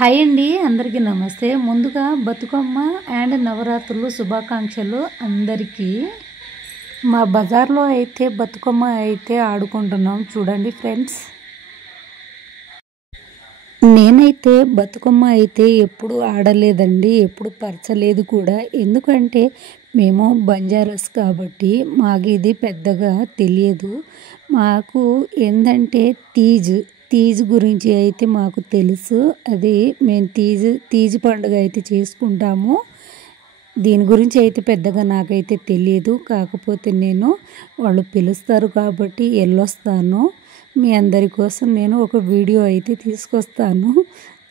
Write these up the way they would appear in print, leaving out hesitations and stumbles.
Hi అండి, అందరికీ నమస్తే. ముందుగా బతుకమ్మ అండ్ నవరాత్రులు శుభాకాంక్షలు అందరికీ. మా బజార్లో అయితే బతుకమ్మ అయితే ఆడుకుంటున్నాం చూడండి ఫ్రెండ్స్. నేనైతే బతుకమ్మ అయితే ఎప్పుడు ఆడలేదండి, ఎప్పుడు పరచలేదు కూడా. ఎందుకంటే మేము బంజారాస్ కాబట్టి మాకు ఇది పెద్దగా తెలియదు. మాకు ఏంటంటే తీజ్ గురించి అయితే మాకు తెలుసు. అది మేము తీజ్ పండుగ అయితే చేసుకుంటాము. దీని గురించి అయితే పెద్దగా నాకైతే తెలియదు. కాకపోతే నేను వాళ్ళు పిలుస్తారు కాబట్టి వెళ్ళొస్తాను. మీ అందరి కోసం నేను ఒక వీడియో అయితే తీసుకొస్తాను.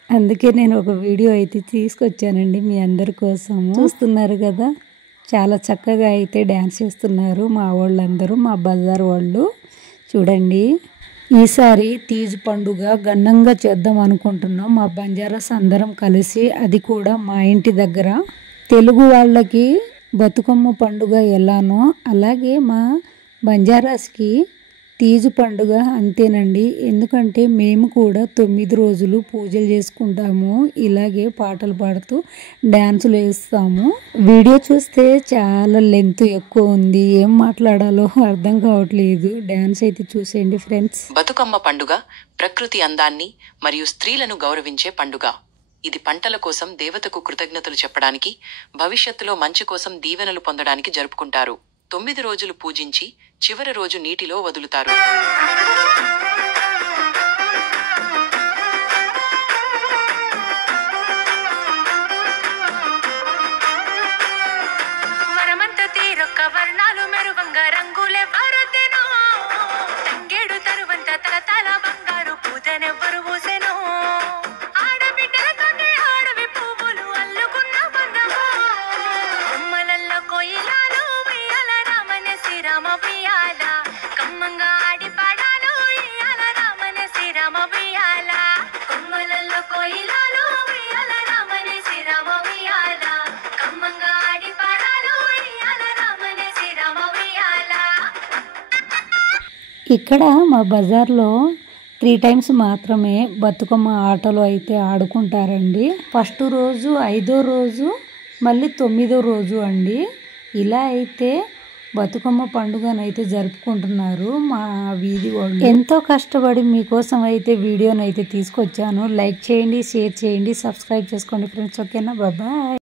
అందుకే నేను ఒక వీడియో అయితే తీసుకొచ్చానండి మీ అందరి కోసం. చూస్తున్నారు కదా, చాలా చక్కగా అయితే డ్యాన్స్ చేస్తున్నారు మా వాళ్ళందరూ, మా బజార్ వాళ్ళు. చూడండి, ఈసారి తీజ్ పండుగ ఘనంగా చేద్దాం అనుకుంటున్నాం మా బంజారాస్ అందరం కలిసి. అది కూడా మా ఇంటి దగ్గర. తెలుగు వాళ్ళకి బతుకమ్మ పండుగ ఎలానో అలాగే మా బంజారాస్కి తీజ్ పండుగ అంతేనండి. ఎందుకంటే మేము కూడా 9 రోజులు పూజలు చేసుకుంటాము, ఇలాగే పాటలు పాడుతూ డ్యాన్సులు వేస్తాము. వీడియో చూస్తే చాలా లెంత్ ఎక్కువ ఉంది, ఏం మాట్లాడాలో అర్థం కావట్లేదు. డ్యాన్స్ అయితే చూసేయండి ఫ్రెండ్స్. బతుకమ్మ పండుగ ప్రకృతి అందాన్ని మరియు స్త్రీలను గౌరవించే పండుగ. ఇది పంటల కోసం దేవతకు కృతజ్ఞతలు చెప్పడానికి, భవిష్యత్తులో మంచి కోసం దీవెనలు పొందడానికి జరుపుకుంటారు. 9 రోజులు పూజించి చివరి రోజు నీటిలో వదులుతారు. ఇక్కడ మా బజార్లో 3 టైమ్స్ మాత్రమే బతుకమ్మ ఆటలు అయితే ఆడుకుంటారండి. ఫస్ట్ రోజు, 5వ రోజు, మళ్ళీ 9వ రోజు అండి. ఇలా అయితే బతుకమ్మ పండుగనైతే జరుపుకుంటున్నారు మా వీధి వాళ్ళు. ఎంతో కష్టపడి మీకోసం అయితే వీడియోనైతే తీసుకొచ్చాను. లైక్ చేయండి, షేర్ చేయండి, సబ్స్క్రైబ్ చేసుకోండి ఫ్రెండ్స్. ఓకేనా, బాయ్.